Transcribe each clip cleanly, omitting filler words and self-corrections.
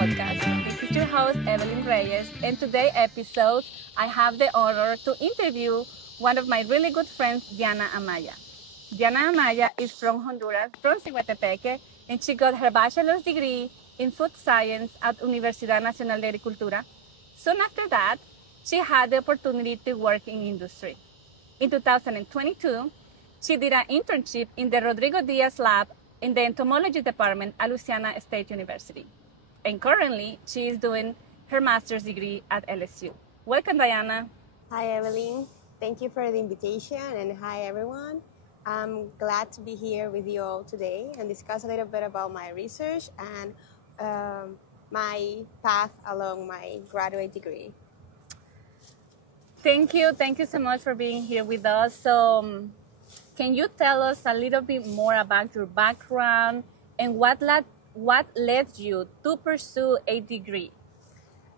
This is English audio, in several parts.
podcast. This is your host, Evelyn Reyes, and today's episode, I have the honor to interview one of my really good friends, Diana Amaya. Diana Amaya is from Honduras, from Siguatepeque, and she got her bachelor's degree in food science at Universidad Nacional de Agricultura. Soon after that, she had the opportunity to work in industry. In 2022, she did an internship in the Rodrigo Diaz lab in the Entomology department at Louisiana State University. And currently, she is doing her master's degree at LSU. Welcome, Diana. Hi, Evelyn. Thank you for the invitation, and hi, everyone. I'm glad to be here with you all today and discuss a little bit about my research and my path along my graduate degree. Thank you. Thank you so much for being here with us. So, can you tell us a little bit more about your background and what led you to pursue a degree,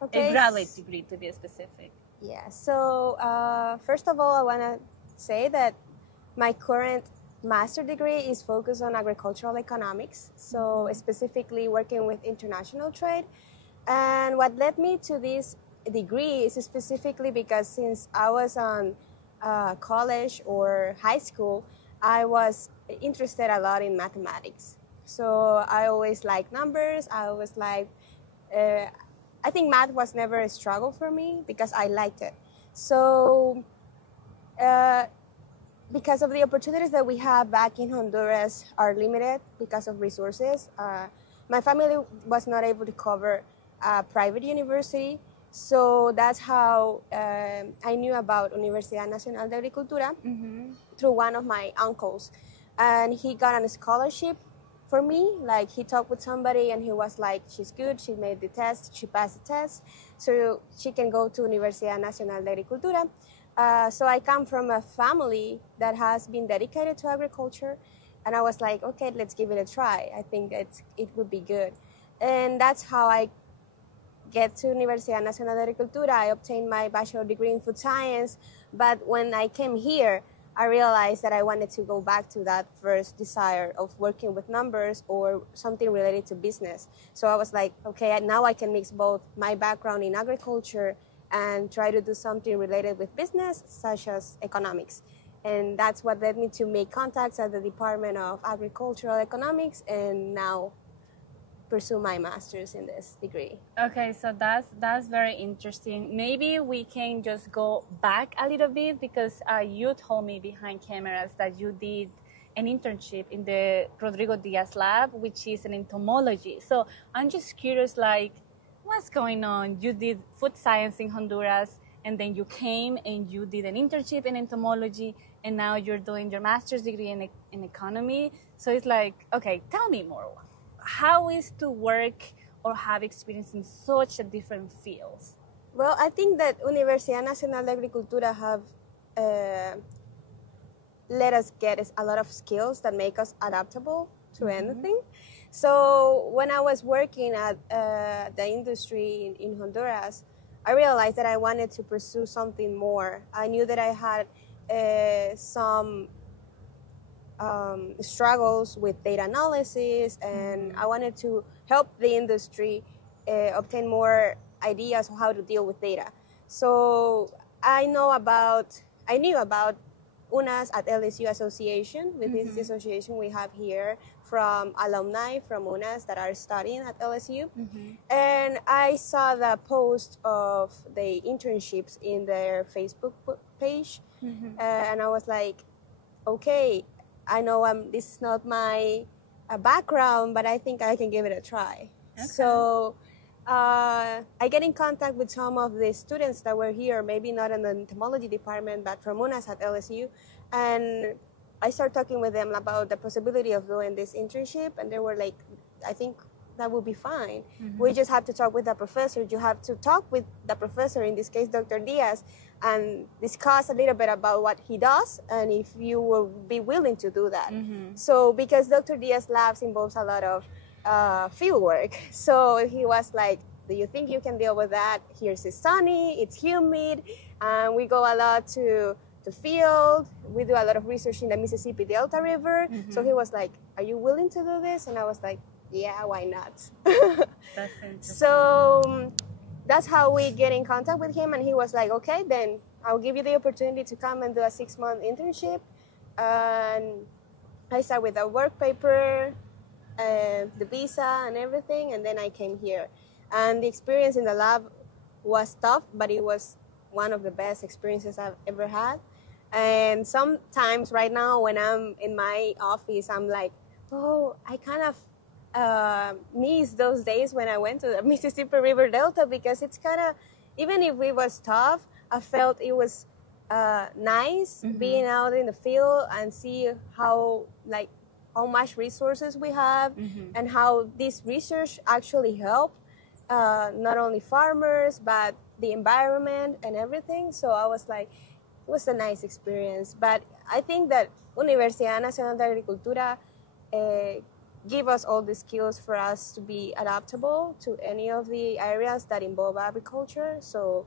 a graduate degree to be specific? Yeah, so first of all, I want to say that my current master degree is focused on agricultural economics, so specifically working with international trade. And what led me to this degree is specifically because since I was on college or high school, I was interested a lot in mathematics. So I always liked numbers. I always liked, I think math was never a struggle for me because I liked it. So because of the opportunities that we have back in Honduras are limited because of resources, my family was not able to cover a private university. So that's how I knew about Universidad Nacional de Agricultura through one of my uncles. And he got a scholarship for me. Like, he talked with somebody and he was like, she's good, she made the test, she passed the test, so she can go to Universidad Nacional de Agricultura. So I come from a family that has been dedicated to agriculture. And I was like, okay, let's give it a try. I think it would be good. And that's how I get to Universidad Nacional de Agricultura. I obtained my bachelor degree in food science, but when I came here, I realized that I wanted to go back to that first desire of working with numbers or something related to business. So I was like, okay, now I can mix both my background in agriculture and try to do something related with business, such as economics. And that's what led me to make contacts at the Department of Agricultural Economics and now pursue my master's in this degree. Okay, so that's very interesting. Maybe we can just go back a little bit because you told me behind cameras that you did an internship in the Rodrigo Diaz lab, which is an entomology. So I'm just curious, like, what's going on? You did food science in Honduras, and then you came and you did an internship in entomology, and now you're doing your master's degree in economy. So it's like, okay, tell me more. How is to work or have experience in such a different fields? Well, I think that Universidad Nacional de Agricultura have let us get a lot of skills that make us adaptable to anything. So when I was working at the industry in Honduras, I realized that I wanted to pursue something more. I knew that I had some struggles with data analysis, and I wanted to help the industry obtain more ideas on how to deal with data. So I knew about UNAS at LSU Association, with this association we have here from alumni from UNAS that are studying at LSU. And I saw the post of the internships in their Facebook page, and I was like, okay, I know this is not my background, but I think I can give it a try. Okay. So I get in contact with some of the students that were here, maybe not in the entomology department, but from UNAS at LSU. And I started talking with them about the possibility of doing this internship. And they were like, I think that would be fine. We just have to talk with the professor. You have to talk with the professor, in this case, Dr. Diaz, and discuss a little bit about what he does and if you will be willing to do that. So because Dr. Diaz labs involves a lot of field work. So he was like, do you think you can deal with that? Here's it's sunny, it's humid, and we go a lot to the field. We do a lot of research in the Mississippi Delta River. So he was like, are you willing to do this? And I was like, yeah, why not? That's interesting. So that's how we get in contact with him, and he was like, okay, then I'll give you the opportunity to come and do a 6-month internship. And I started with a work paper, the visa and everything, and then I came here. And the experience in the lab was tough, but it was one of the best experiences I've ever had. And sometimes right now when I'm in my office, I'm like, oh, I kind of miss those days when I went to the Mississippi River Delta, because it's kind of, even if it was tough, I felt it was nice being out in the field and see how much resources we have and how this research actually help not only farmers but the environment and everything. So I was like, it was a nice experience. But I think that Universidad Nacional de Agricultura give us all the skills for us to be adaptable to any of the areas that involve agriculture. So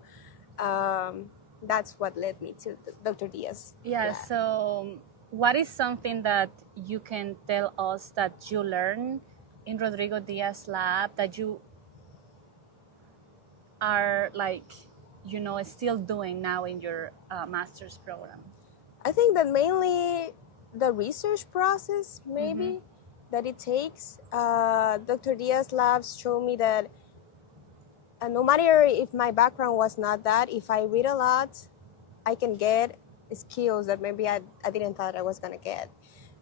that's what led me to Dr. Diaz. Yeah, so what is something that you can tell us that you learned in Rodrigo Diaz lab that you are still doing now in your master's program? I think that mainly the research process, maybe, that it takes. Dr. Diaz labs show me that no matter if my background was not that, if I read a lot, I can get skills that maybe I didn't thought I was going to get.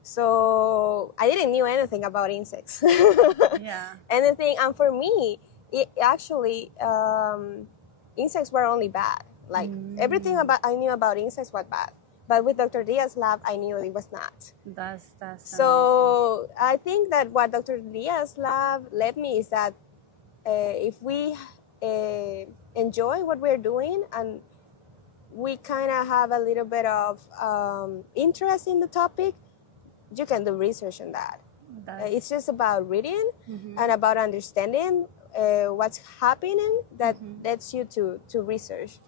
So I didn't knew anything about insects. Anything. And for me, it actually, insects were only bad. Like everything I knew about insects was bad. But with Dr. Diaz's lab, I knew it was not. That's so amazing. I think that what Dr. Diaz's lab led me is that if we enjoy what we're doing and we kind of have a little bit of interest in the topic, you can do research on that. It's just about reading and about understanding what's happening that lets you to research.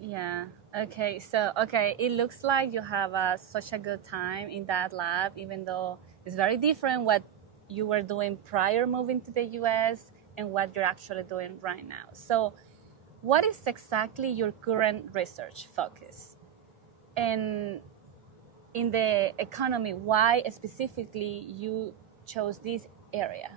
Yeah. Okay. So, it looks like you have such a good time in that lab, even though it's very different what you were doing prior moving to the U.S. and what you're actually doing right now. So, what is exactly your current research focus? And in the economy, why specifically you chose this area?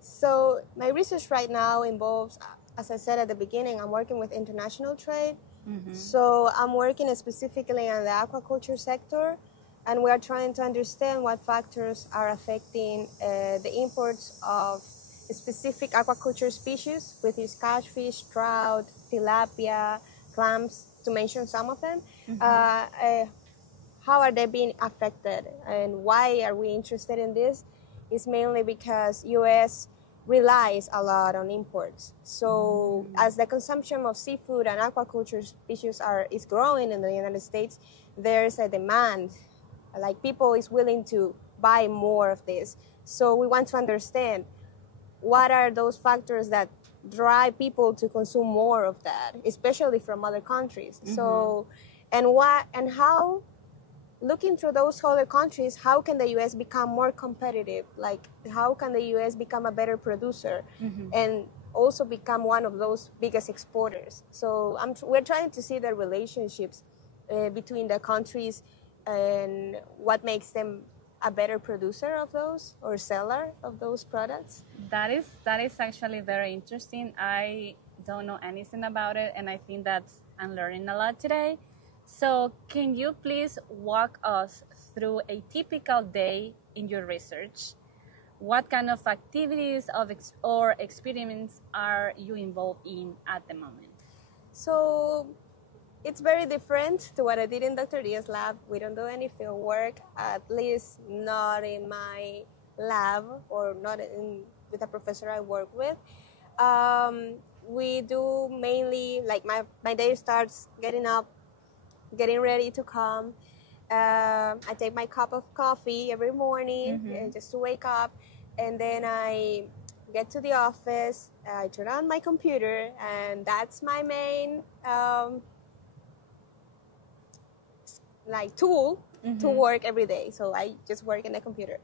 So my research right now involves, as I said at the beginning, I'm working with international trade. So I'm working specifically on the aquaculture sector, and we are trying to understand what factors are affecting the imports of specific aquaculture species, which is catfish, trout, tilapia, clams, to mention some of them. How are they being affected, and why are we interested in this? It's mainly because U.S. relies a lot on imports. So as the consumption of seafood and aquaculture species is growing in the United States, there's a demand. Like, people is willing to buy more of this. So we want to understand what are those factors that drive people to consume more of that, especially from other countries. So, and how, looking through those other countries, how can the U.S. become more competitive? Like, how can the U.S. become a better producer and also become one of those biggest exporters? So we're trying to see the relationships between the countries and what makes them a better producer of those or seller of those products. That is actually very interesting. I don't know anything about it, and I think that I'm learning a lot today. So can you please walk us through a typical day in your research? What kind of activities or experiments are you involved in at the moment? So it's very different to what I did in Dr. Diaz's lab. We don't do any field work, at least not in my lab or not with a professor I work with. We do mainly, like, my day starts getting up, getting ready to come. I take my cup of coffee every morning just to wake up, and then I get to the office, I turn on my computer, and that's my main tool to work every day. So I just work in the computer.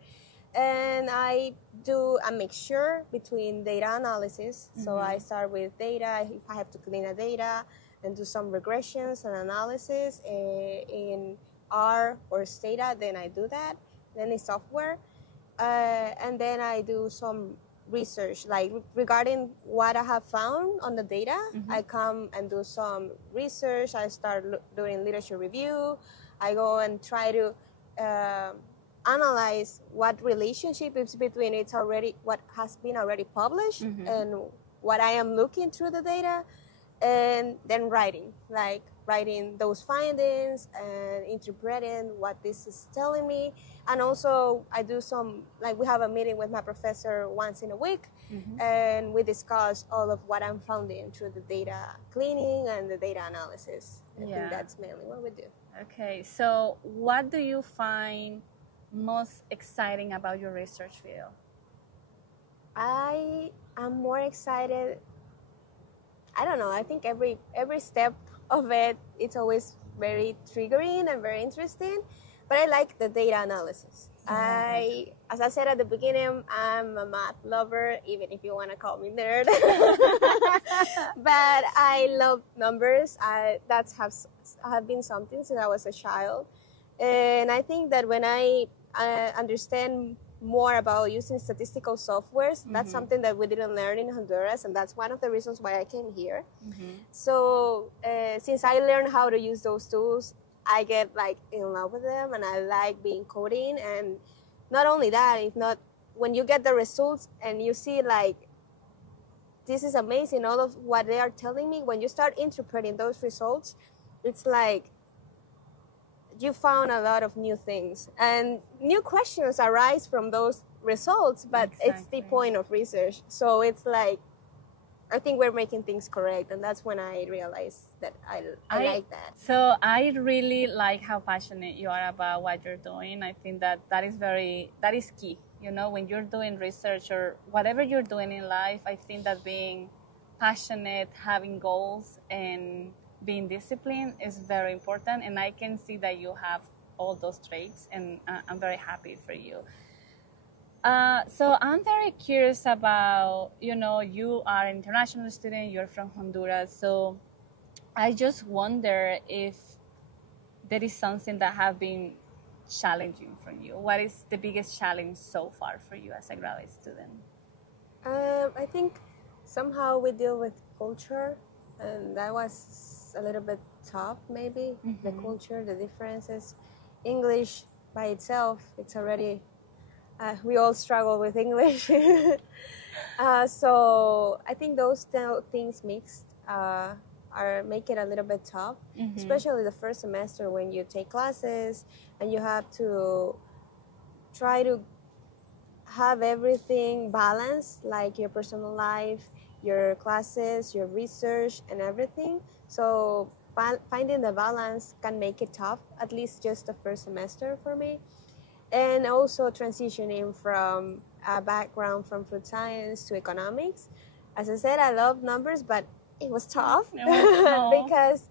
And I do a mixture between data analysis. So I start with data. If I have to clean the data and do some regressions and analysis in R or Stata, then I do that. Then in software. And then I do some research, like regarding what I have found on the data. I come and do some research. I start doing literature review. I go and try to analyze what relationship is between what has been already published and what I am looking through the data, and then writing those findings and interpreting what this is telling me. And also I do some, like, we have a meeting with my professor once in a week, and we discuss all of what I'm finding through the data cleaning and the data analysis. I think that's mainly what we do. Okay, so what do you find most exciting about your research field? I am more excited. I don't know. I think every step of it, it's always very triggering and very interesting. But I like the data analysis. As I said at the beginning, I'm a math lover, even if you want to call me nerd. But I love numbers. That have been something since I was a child. And I think that when I understand more about using statistical softwares, that's something that we didn't learn in Honduras, and that's one of the reasons why I came here. So since I learned how to use those tools, I get like in love with them, and I like being coding. And not only that, if not, when you get the results and you see like, this is amazing, all of what they are telling me, when you start interpreting those results, it's like you found a lot of new things and new questions arise from those results, but it's the point of research. So it's like, I think we're making things correct, and that's when I realized that I like that. So I really like how passionate you are about what you're doing. I think that is key. You know, when you're doing research or whatever you're doing in life, I think that being passionate, having goals, and being disciplined is very important. And I can see that you have all those traits, and I'm very happy for you. So I'm very curious about, you know, you are an international student, you're from Honduras. So I just wonder if there is something that have been challenging for you. What is the biggest challenge so far for you as a graduate student? I think somehow we deal with culture, and that was a little bit tough, maybe. The culture, the differences. English by itself, it's already... we all struggle with English. So I think those things mixed make it a little bit tough, especially the first semester when you take classes and you have to try to have everything balanced, like your personal life, your classes, your research, and everything. So finding the balance can make it tough, at least just the first semester for me. And also transitioning from a background from food science to economics. As I said, I love numbers, but it was tough because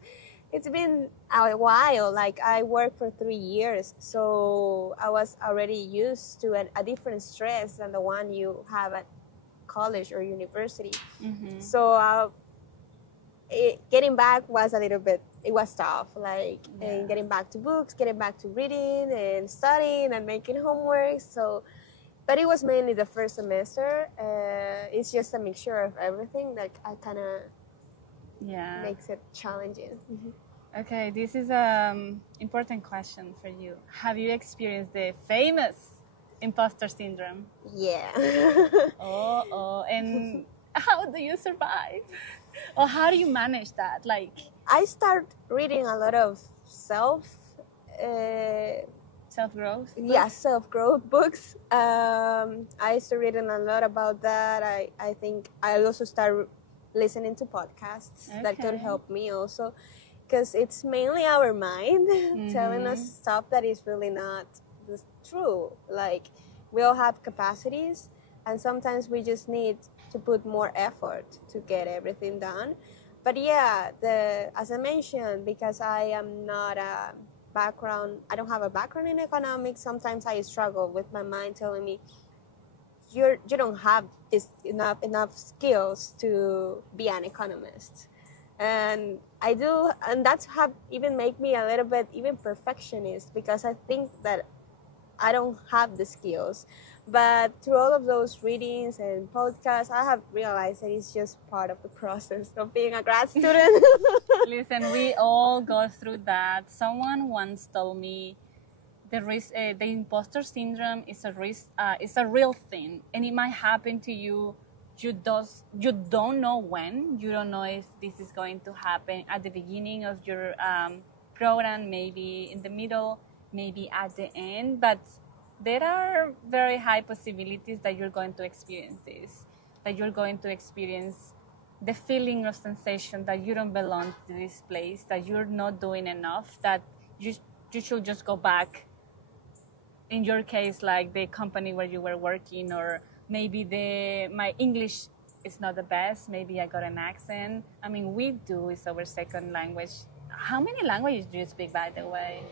it's been a while. Like, I worked for 3 years, so I was already used to a different stress than the one you have at college or university. So getting back was a little bit, it was tough, like and getting back to books, getting back to reading and studying and making homework. So, but it was mainly the first semester. It's just a mixture of everything that I kind of makes it challenging. Okay, this is important question for you. Have you experienced the famous imposter syndrome? Yeah. And how do you survive? Or how do you manage that? Like, I start reading a lot of self-growth? Yeah, self-growth books. I started reading a lot about that. I think I also start listening to podcasts that could help me also, because it's mainly our mind telling us stuff that is really not true. Like, we all have capacities, and sometimes we just need to put more effort to get everything done. But yeah, as I mentioned, because I am not background. I don't have a background in economics. Sometimes I struggle with my mind telling me you don't have this enough skills to be an economist. And I do, and that's have even make me a little bit even perfectionist, because I think that I don't have the skills. But through all of those readings and podcasts, I have realized that it's just part of the process of being a grad student. Listen, we all go through that. Someone once told me the imposter syndrome is a real thing, and it might happen to you. You don't know when. You don't know if this is going to happen at the beginning of your program, maybe in the middle, maybe at the end. But there are very high possibilities that you're going to experience this, that you're going to experience the feeling of sensation that you don't belong to this place, that you're not doing enough, that you should just go back. In your case, like the company where you were working, or maybe my English is not the best. Maybe I got an accent. I mean, we do. It's our second language. How many languages do you speak, by the way?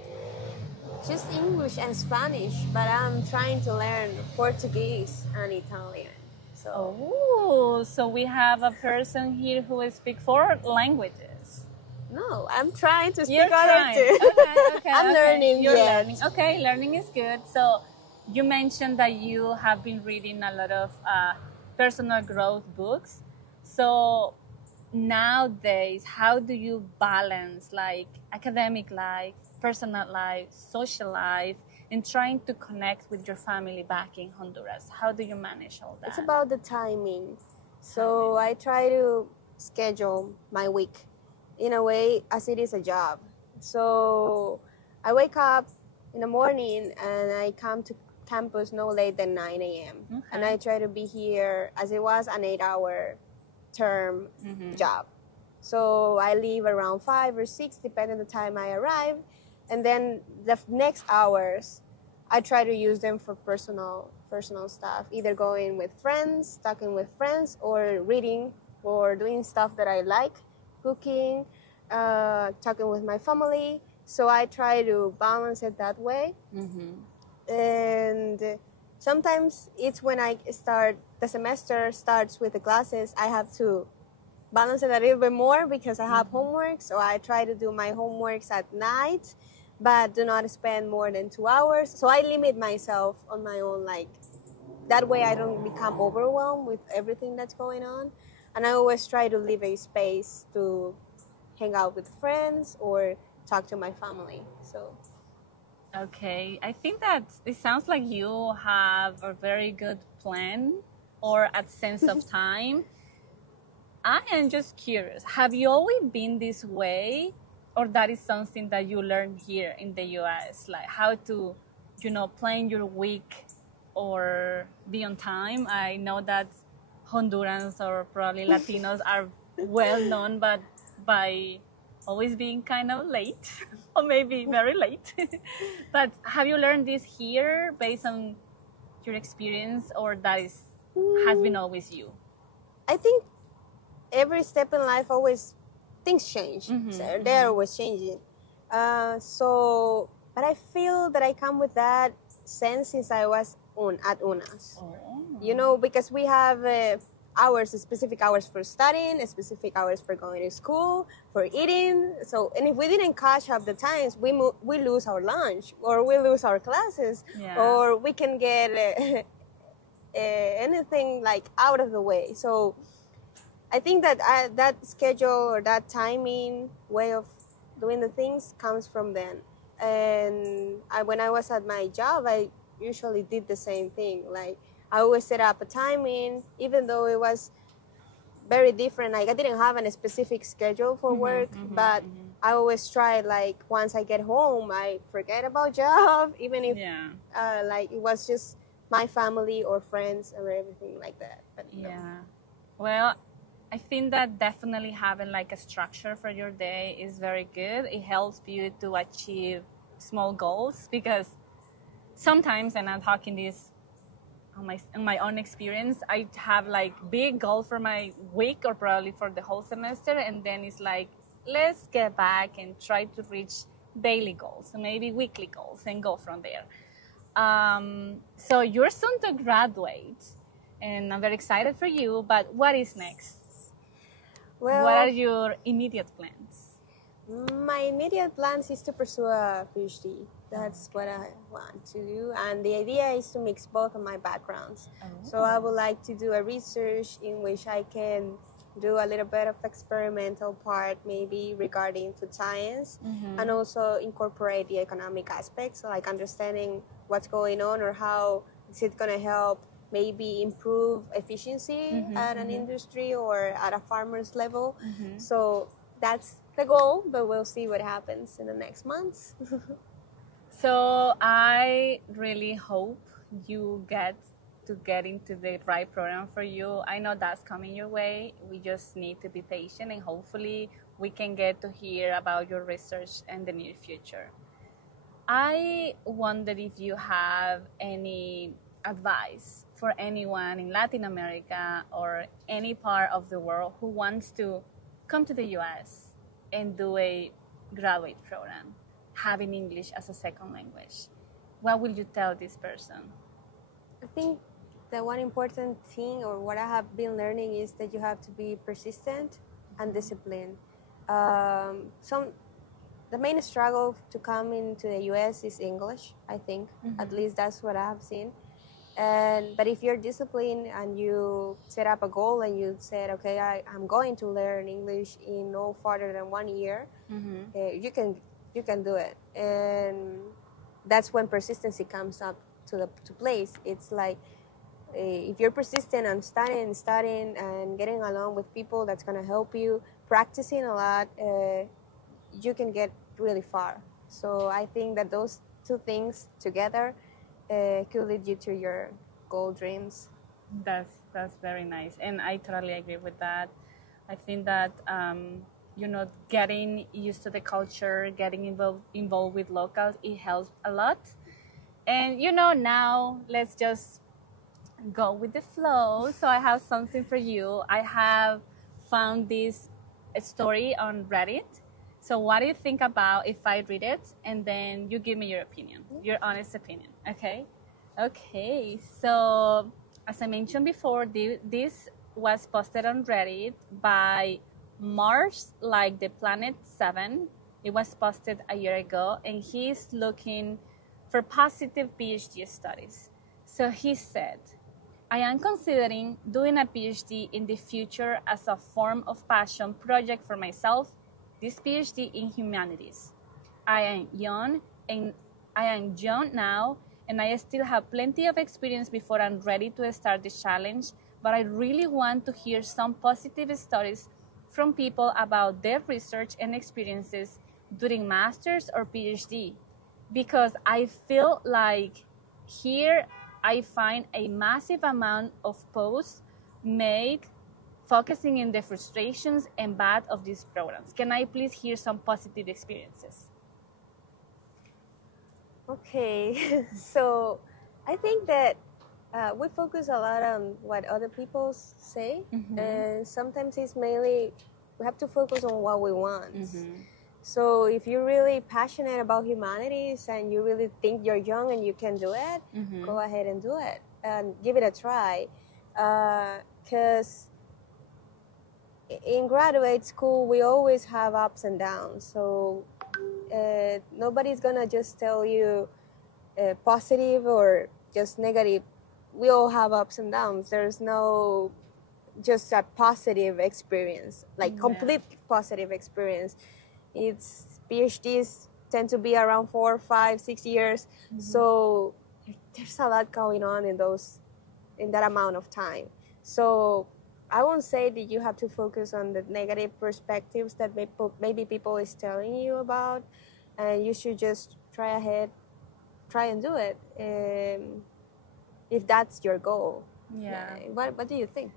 Just English and Spanish, but I'm trying to learn Portuguese and Italian. So we have a person here who speaks 4 languages. No, I'm trying to speak You're other trying. two. Okay, I'm learning. You're yet. learning. Okay, learning is good. So you mentioned that you have been reading a lot of personal growth books. So nowadays, how do you balance like academic life, personal life, social life, and trying to connect with your family back in Honduras? How do you manage all that? It's about the timing. So I try to schedule my week in a way as it is a job. So I wake up in the morning and I come to campus no later than 9 a.m. Okay. And I try to be here as it was an 8-hour term job. So I leave around 5 or 6, depending on the time I arrive. And then the next hours, I try to use them for personal stuff, either going with friends, talking with friends, or reading, or doing stuff that I like, cooking, talking with my family. So I try to balance it that way. And sometimes it's when the semester starts with the classes, I have to balance it a little bit more because I have homework. So I try to do my homeworks at night, but do not spend more than 2 hours. So I limit myself on my own, that way I don't become overwhelmed with everything that's going on. And I always try to leave a space to hang out with friends or talk to my family. So. Okay, I think that it sounds like you have a very good plan or a sense of time. I am just curious, have you always been this way, or that is something that you learned here in the US, like how to, plan your week or be on time? I know that Hondurans or probably Latinos are well known, but by always being kind of late, or maybe very late. But have you learned this here based on your experience, or has been always you? I think every step in life things change. So they're always changing. But I feel that I come with that sense since I was at UNAS. Because we have specific hours for studying, specific hours for going to school, for eating. So, and if we didn't catch up the times, we lose our lunch, or we lose our classes, or we can get anything out of the way. So I think that that schedule or that timing way of doing the things comes from then. And when I was at my job, I usually did the same thing. I always set up a timing, even though it was very different. I didn't have a specific schedule for work, but I always try, once I get home, I forget about job, even if, it was just my family or friends or everything like that. But, Well, I think that definitely having, a structure for your day is very good. It helps you to achieve small goals, because sometimes, and I'm talking this in my own experience, I have big goals for my week or probably for the whole semester, and then it's let's get back and try to reach daily goals, so maybe weekly goals, and go from there. So you're soon to graduate, and I'm very excited for you, but what is next? Well, What are your immediate plans? my immediate plans is to pursue a PhD. That's what I want to do, and the idea is to mix both of my backgrounds. So I would like to do a research in which I can do a little bit of experimental part, maybe regarding food science, and also incorporate the economic aspects, like understanding what's going on or how is it going to help maybe improve efficiency at an industry or at a farmer's level. So that's the goal, but we'll see what happens in the next months. So I really hope you get into the right program for you. I know that's coming your way. We just need to be patient, and hopefully we can get to hear about your research in the near future. I wonder if you have any advice for anyone in Latin America or any part of the world who wants to come to the US and do a graduate program, having English as a second language. What will you tell this person? I think the one important thing, or what I have been learning, is that you have to be persistent and disciplined. The main struggle to come into the US is English, I think. At least that's what I have seen. But if you're disciplined and you set up a goal and you said, okay, I'm going to learn English in no farther than 1 year, you can do it. And that's when persistency comes up to place. It's like, if you're persistent and studying and getting along with people that's going to help you, practicing a lot, you can get really far. So I think that those two things together could lead you to your goal dreams. That's very nice, and I totally agree with that. I think that getting used to the culture, getting involved with locals, it helps a lot. And now let's just go with the flow. So I have something for you. I have found this story on Reddit. So what do you think about if I read it and then you give me your opinion, your honest opinion, okay? Okay, so as I mentioned before, this was posted on Reddit by Mars, like the planet 7. It was posted a year ago, and he's looking for positive PhD studies. So he said, I am considering doing a PhD in the future as a form of passion project for myself. This PhD in humanities. I am young now, and I still have plenty of experience before I'm ready to start the challenge, but I really want to hear some positive stories from people about their research and experiences during master's or PhD, because I feel like here I find a massive amount of posts made focusing in the frustrations and bad of these programs. Can I please hear some positive experiences? Okay, so I think that we focus a lot on what other people say, and sometimes it's mainly we have to focus on what we want. So if you're really passionate about humanities and you really think you're young and you can do it, go ahead and do it and give it a try. Because in graduate school, we always have ups and downs. So nobody's gonna just tell you positive or just negative. We all have ups and downs. There's no just a positive experience, like complete positive experience. It's PhDs tend to be around 4, 5, 6 years. So there's a lot going on in that amount of time. So I won't say that you have to focus on the negative perspectives that maybe people is telling you about, and you should just try and do it if that's your goal. What do you think?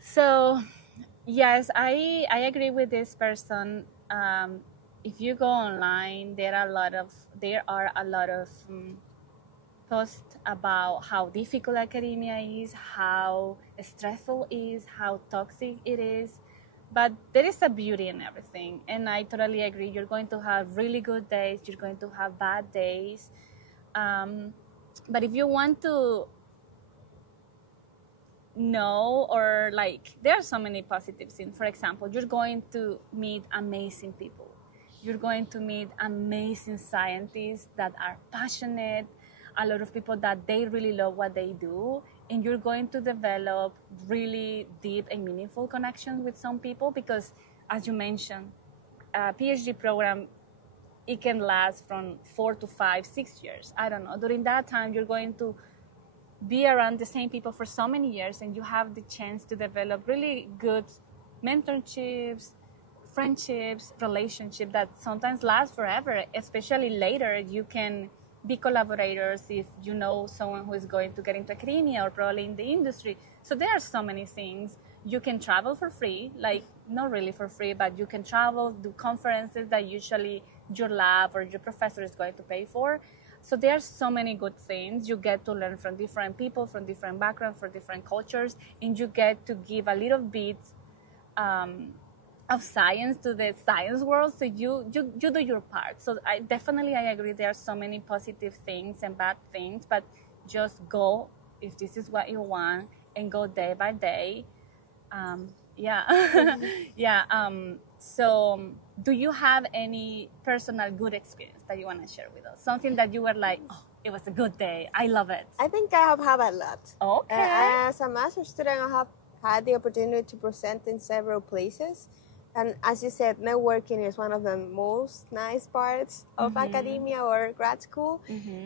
So yes, I agree with this person. If you go online, there are a lot of posts about how difficult academia is, how stressful it is, how toxic it is. But there is a beauty in everything, and I totally agree. You're going to have really good days, you're going to have bad days. But if you want to know, or like, there are so many positive things. For example, you're going to meet amazing people. You're going to meet amazing scientists that are passionate, a lot of people that they really love what they do, and you're going to develop really deep and meaningful connections with some people because, as you mentioned, a PhD program, it can last from 4 to 5, 6 years. I don't know. During that time, you're going to be around the same people for so many years, and you have the chance to develop really good mentorships, friendships, relationships that sometimes last forever. Especially later, you can be collaborators if you know someone who is going to get into academia or probably in the industry. So there are so many things. You can travel for free, like not really for free, but you can travel, do conferences that usually your lab or your professor is going to pay for. So there are so many good things. You get to learn from different people, from different backgrounds, from different cultures, and you get to give a little bit of science to the science world. So you do your part. So I agree. There are so many positive things and bad things, but just go if this is what you want and go day by day. So do you have any personal good experience that you want to share with us? Something that you were like, oh, it was a good day. I love it. I think I have had a lot. Okay. As a master's student, I have had the opportunity to present in several places. And as you said, networking is one of the most nice parts of academia or grad school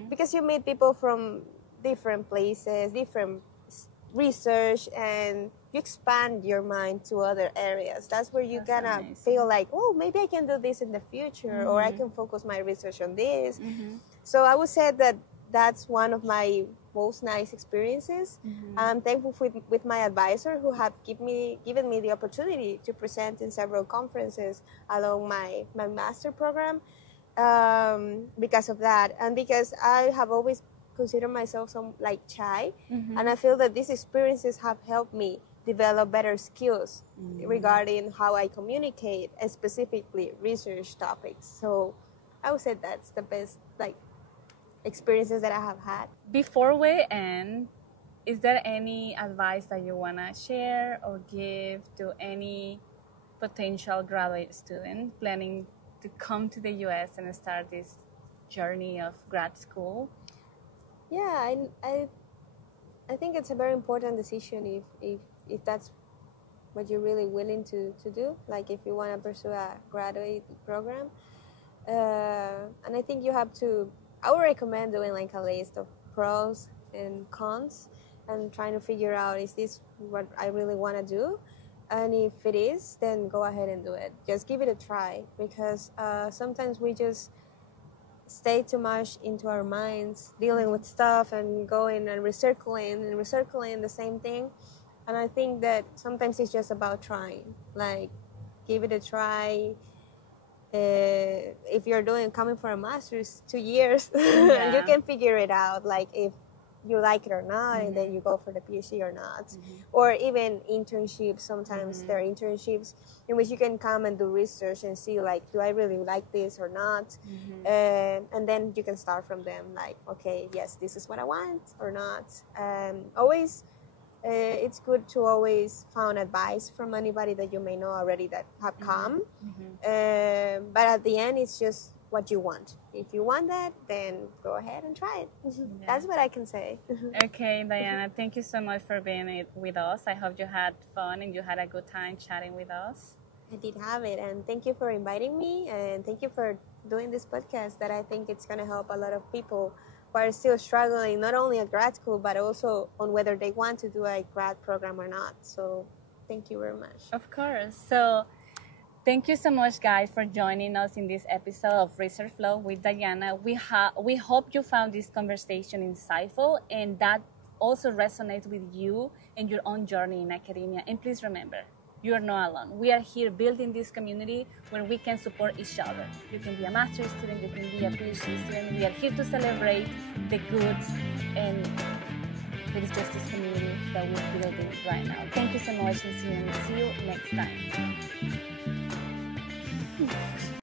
because you meet people from different places, different research, and you expand your mind to other areas. That's where you gonna feel like, oh, maybe I can do this in the future, or I can focus my research on this. So I would say that that's one of my most nice experiences. I'm thankful with my advisor who have given me the opportunity to present in several conferences along my master program because of that, and because I have always considered myself some like shy, and I feel that these experiences have helped me develop better skills regarding how I communicate, and specifically research topics. So I would say that's the best experiences that I have had. Before we end, is there any advice that you want to share or give to any potential graduate student planning to come to the US and start this journey of grad school? Yeah, I think it's a very important decision if that's what you're really willing to do, like if you want to pursue a graduate program. And I think you have to, I would recommend doing like a list of pros and cons and trying to figure out, is this what I really want to do? And if it is, then go ahead and do it. Just give it a try, because sometimes we just stay too much into our minds, dealing with stuff and going and recircling the same thing. And I think that sometimes it's just about trying. Like, give it a try. If you're coming for a master's, 2 years, you can figure it out. Like if you like it or not, and then you go for the PhD or not. Or even internships. Sometimes there are internships in which you can come and do research and see, like, do I really like this or not? And then you can start from them, like, okay, yes, this is what I want or not. Always, it's good to always find advice from anybody that you may know already that have come. But at the end, it's just what you want. If you want that, then go ahead and try it. That's what I can say. Okay, Diana, thank you so much for being with us. I hope you had fun and you had a good time chatting with us. I did have it, and thank you for inviting me, and thank you for doing this podcast that I think it's going to help a lot of people who are still struggling, not only at grad school, but also on whether they want to do a grad program or not. So thank you very much. Of course. So thank you so much, guys, for joining us in this episode of Research Flow with Diana. We hope you found this conversation insightful and that also resonates with you and your own journey in academia. And please remember, you are not alone. We are here building this community where we can support each other. You can be a master's student, you can be a PhD student. We are here to celebrate the goods, and it is just this community that we're building right now. Thank you so much, and see you next time.